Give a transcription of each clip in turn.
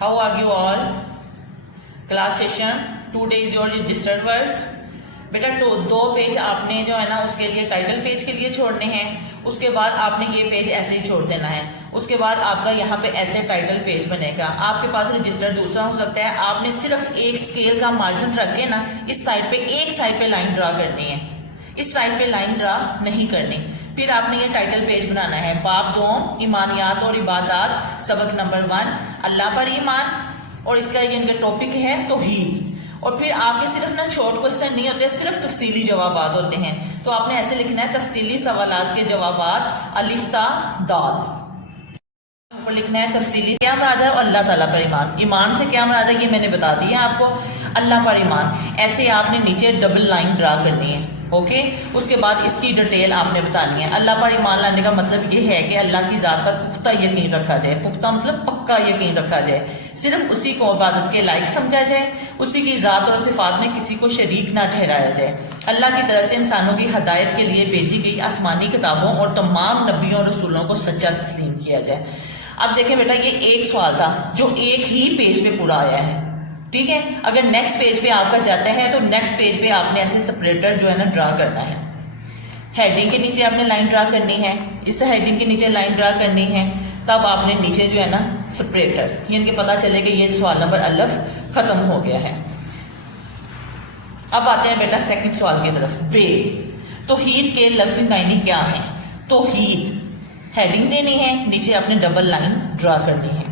How are you all? Class session, 2 days your registered work. بیٹا دو page آپ نے جو ہے نا اس کے لیے ٹائٹل پیج کے لیے چھوڑنے ہیں. اس کے بعد آپ نے یہ پیج ایسے ہی چھوڑ دینا ہے. اس کے بعد آپ کا یہاں پہ ایسے ٹائٹل پیج بنے گا. آپ کے پاس رجسٹر دوسرا ہو سکتا ہے. آپ نے صرف ایک اسکیل کا مارجن رکھ کے نا اس سائڈ پہ ایک سائڈ پہ لائن ڈرا کرنی ہے, اس سائڈ پہ لائن ڈرا نہیں کرنی. پھر آپ نے یہ ٹائٹل پیج بنانا ہے. باب 2 ایمانیات اور عبادات, سبق نمبر 1 اللہ پر ایمان, اور اس کا یہ ٹاپک ہے توحید. اور پھر آپ کے صرف نا شارٹ کوسچن نہیں ہوتے, صرف تفصیلی جوابات ہوتے ہیں. تو آپ نے ایسے لکھنا ہے تفصیلی سوالات کے جوابات الف تا دال. اوپر لکھنا ہے تفصیلی کیا مراد ہے اور اللہ تعالیٰ پر ایمان. ایمان سے کیا مراد ہے یہ میں نے بتا دیا آپ کو. اللہ پر ایمان ایسے آپ نے نیچے ڈبل لائن ڈرا کرنی ہے. اوکے, اس کے بعد اس کی ڈیٹیل آپ نے بتانی ہے. اللہ پر ایمان لانے کا مطلب یہ ہے کہ اللہ کی ذات پر پختہ یقین رکھا جائے. پختہ مطلب پکا یقین رکھا جائے, صرف اسی کو عبادت کے لائق سمجھا جائے, اسی کی ذات اور صفات میں کسی کو شریک نہ ٹھہرایا جائے. اللہ کی طرف سے انسانوں کی ہدایت کے لیے بھیجی گئی آسمانی کتابوں اور تمام نبیوں اور رسولوں کو سچا تسلیم کیا جائے. اب دیکھیں بیٹا, یہ ایک سوال تھا جو ایک ہی پیج پہ پورا آیا ہے. ٹھیک ہے, اگر نیکسٹ پیج پہ آپ کا جاتا ہے تو نیکسٹ پیج پہ آپ نے ایسے سپریٹر جو ہے نا ڈرا کرنا ہے. ہیڈنگ کے نیچے آپ نے لائن ڈرا کرنی ہے, اس ہیڈنگ کے نیچے لائن ڈرا کرنی ہے. تب آپ نے نیچے جو ہے نا سپریٹر, یعنی کہ پتا چلے کہ یہ سوال نمبر الف ختم ہو گیا ہے. اب آتے ہیں بیٹا سیکنڈ سوال کی طرف. بے توحید کے لغوی معنی کیا ہیں؟ توحید ہیڈنگ دینی ہے, نیچے آپ نے ڈبل لائن ڈرا کرنی ہے.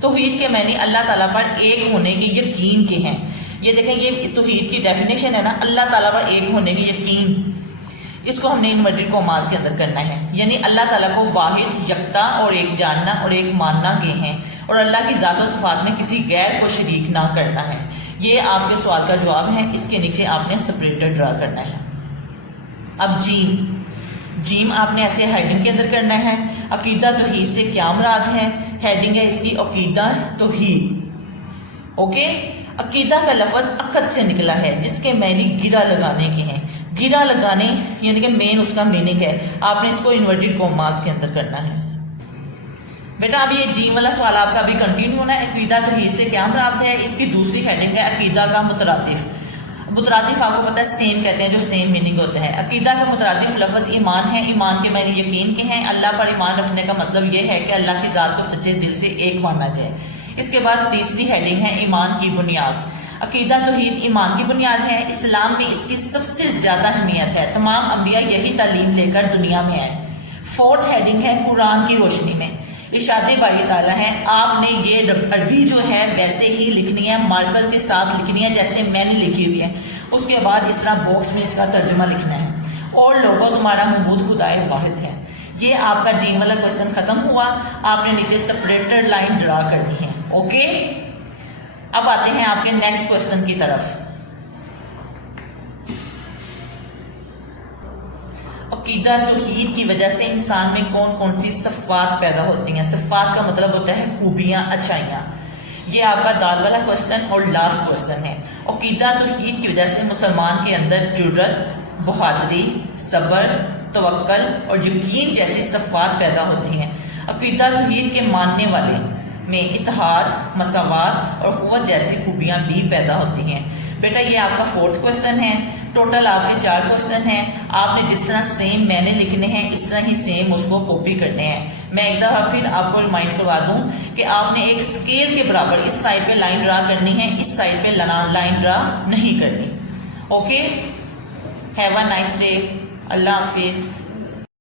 توحید کے معنی اللہ تعالیٰ پر ایک ہونے کے یقین کے ہیں. یہ دیکھیں, یہ توحید کی ڈیفینیشن ہے نا, اللہ تعالیٰ پر ایک ہونے کے یقین. اس کو ہم نے انورٹڈ کاماز کے اندر کرنا ہے, یعنی اللہ تعالیٰ کو واحد یکتا اور ایک جاننا اور ایک ماننا گئے ہیں, اور اللہ کی ذات و صفات میں کسی غیر کو شریک نہ کرنا ہے. یہ آپ کے سوال کا جواب ہے. اس کے نیچے آپ نے سپریٹر ڈرا کرنا ہے. اب جیم آپ نے ایسے ہیڈنگ کے اندر کرنا ہے. عقیدہ توحید سے کیا مراد ہے؟ ہیڈنگ ہے اس کی عقیدہ توحید. اوکے, عقیدہ کا لفظ عقد سے نکلا ہے جس کے معنی گرہ لگانے کے ہیں. گرہ لگانے یعنی کہ مین اس کا میننگ ہے. آپ نے اس کو انورٹڈ کاماز کے اندر کرنا ہے. بیٹا اب یہ جیم والا سوال آپ کا ابھی کنٹینیو ہونا ہے. عقیدہ توحید سے کیا مراد ہے, اس کی دوسری ہیڈنگ ہے عقیدہ کا مترادف. مترادف آپ کو پتہ ہے سیم کہتے ہیں, جو سیم میننگ ہوتا ہے. عقیدہ کا مترادف لفظ ایمان ہے. ایمان کے معنی یقین کے ہیں. اللہ پر ایمان رکھنے کا مطلب یہ ہے کہ اللہ کی ذات کو سچے دل سے ایک مانا جائے. اس کے بعد تیسری ہیڈنگ ہے ایمان کی بنیاد. عقیدہ توحید ایمان کی بنیاد ہے. اسلام میں اس کی سب سے زیادہ اہمیت ہے. تمام انبیاء یہی تعلیم لے کر دنیا میں آئے. فورتھ ہیڈنگ ہے قرآن کی روشنی میں. ارشاد باری تعالیٰ ہے, آپ نے یہ عربی جو ہے ویسے ہی لکھنی ہے, مارکر کے ساتھ لکھنی ہے جیسے میں نے لکھی ہوئی ہے. اس کے بعد اس طرح باکس میں اس کا ترجمہ لکھنا ہے. اور لوگوں تمہارا معبود خدائے واحد ہے. یہ آپ کا جیم والا کوشچن ختم ہوا. آپ نے نیچے سپریٹر لائن ڈرا کرنی ہے. اوکے, اب آتے ہیں آپ کے نیکسٹ کوشچن کی طرف. عقیدہ توحید کی وجہ سے انسان میں کون کون سی صفات پیدا ہوتی ہیں؟ صفات کا مطلب ہوتا ہے خوبیاں, اچھائیاں. یہ آپ کا دال والا کوشچن اور لاسٹ کوشچن ہے. عقیدہ توحید کی وجہ سے مسلمان کے اندر جرأت, بہادری, صبر, توکل اور یقین جیسی صفات پیدا ہوتی ہیں. عقیدہ توحید کے ماننے والے میں اتحاد, مساوات اور قوت جیسی خوبیاں بھی پیدا ہوتی ہیں. بیٹا یہ آپ کا فورتھ کوشچن ہے. ٹوٹل آپ کے 4 کوشچن ہیں. آپ نے جس طرح سیم میں نے لکھنے ہیں اس طرح ہی سیم اس کو کاپی کرنے ہیں. میں ایک دفعہ پھر آپ کو ریمائنڈ کروا دوں کہ آپ نے ایک اسکیل کے برابر اس سائڈ پہ لائن ڈرا کرنی ہے, اس سائڈ پہ لائن ڈرا نہیں کرنی. Okay, have a nice day. اللہ حافظ.